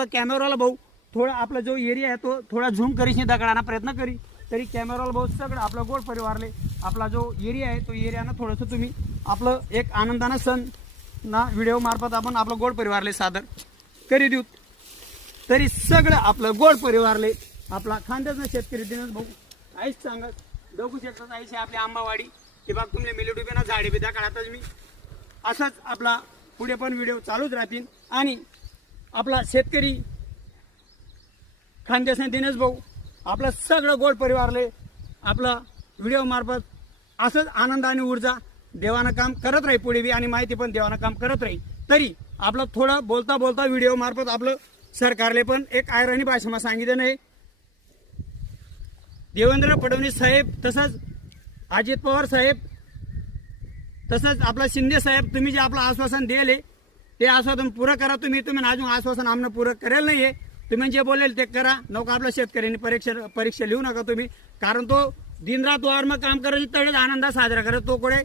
आपला कॅमेराला भाऊ थोडा आपला जो एरिया आहे तो थोडा झूम करीशी दगडाना प्रयत्न करी तरी कॅमेराला भाऊ सगळं आपला गोड परिवारले आपला जो एरिया आहे तो एरियानं थोडंसं तुम्ही आपलं एक आनंदानं सण ना व्हिडिओ मार्फत आपण आपलं गोड परिवारले सादर करी देऊ तरी सगळं आपलं गोड परिवारले आपला खानदेशनं शेतकरी दिनच भाऊ आईच सांगत बघू शकतात आईशी आपली आंबावाडी की बाग तुमले मिलिटुबीना झाडे बिदा काढातच मी असंच आपला पुढे पण व्हिडिओ चालूच राहतील आणि आपला शेतकरी खानदेशने दिनेश भाऊ आपलं सगळं गोड परिवारले आपला व्हिडिओ मार्फत असंच आनंद आणि ऊर्जा देवानं काम करत राहील पुढे बी आणि माहिती पण देवानं काम करत राहील तरी आपलं थोडं बोलता बोलता व्हिडिओ मार्फत आपलं सरकारले पण एक आयराणी भाषेमा सांगितलं नाही देवेंद्र फडणवीस साहेब तसंच अजित पवार साहेब तसंच आपला शिंदे साहेब तुम्ही जे आपलं आश्वासन दिले ते आश्वासन पुरं करा तुम्ही अजून आश्वासन आमनं पुरं करेल नाहीये तुम्ही जे बोलेल ते करा नको आपल्या शेतकऱ्यांनी परीक्षा लिहू नका तुम्ही कारण तो दिनरात वारमं काम करायची तेवढेच आनंदा साजरा करत तो कुठे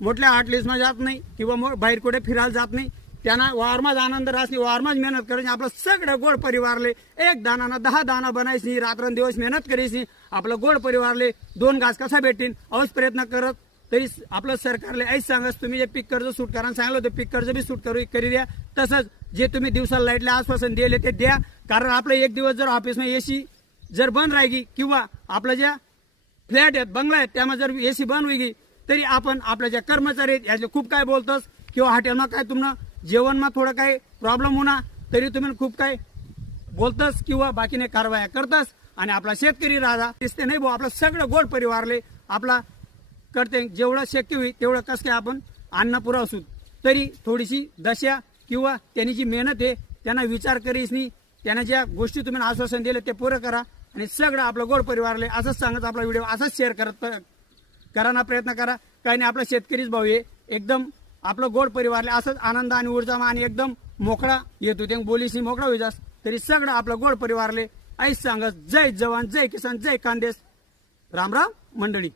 मोठल्या हॉटेल्समा जात नाही किंवा बाहेर कुठे फिरायला जात नाही त्यांना वारमाच आनंद राहत नाही वारमाच मेहनत करायची आपलं सगळं गोड परिवारले एक दाना 10 दाना बनायची रात्रंदिवस मेहनत करायची आपलं गोड परिवारले 2 घास कसा भेटतील अवश्य प्रयत्न करत तरी आपलं सरकारले ऐस सांगत तुम्ही जे पीक कर्ज सूट करायला सांगितलं होतं पीक कर्ज बी सूट करी द्या तसंच जे तुम्ही दिवसाला लाईटला आश्वासन दिले ते द्या कारण आपलं एक दिवस जर ऑफिसमध्ये एसी जर बंद राहिली किंवा आपल्या ज्या फ्लॅट आहेत बंगला आहेत त्यामध्ये जर एसी बंद होईल तरी आपण आपल्या ज्या कर्मचारी आहेत याचे खूप काय बोलतोस किंवा हॉटेलमा काय तुम्हाला जेवणमा थोडं काय प्रॉब्लेम होणार तरी तुम्ही खूप काय बोलतस किंवा बाकीने कारवाया करतस आणि आपला शेतकरी राजा दिसते नाही भाऊ आपलं सगळं गोड परिवारले आपला करते जेवढं शक्य होईल तेवढं कसं काय आपण अन्न पुरवू तरी थोडीशी दशा किंवा त्यांनी जी मेहनत आहे त्यांना विचार करीस नाही त्यांना ज्या गोष्टी तुम्ही आश्वासन दिले ते पुरं करा आणि सगळं आपलं गोड परिवारले असंच सांगत आपला व्हिडिओ असंच शेअर करत कराना प्रयत्न करा काही नाही आपला शेतकरीच भाऊ आहे एकदम आपलं गोड परिवारले असंच आनंद आणि ऊर्जा आणि एकदम मोकळा येतो ते बोलीशी मोकळा होईजास तरी सगळं आपलं गोड परिवारले ऐस सांगत जय जवान जय किसान जय खानदेश राम राम मंडळी।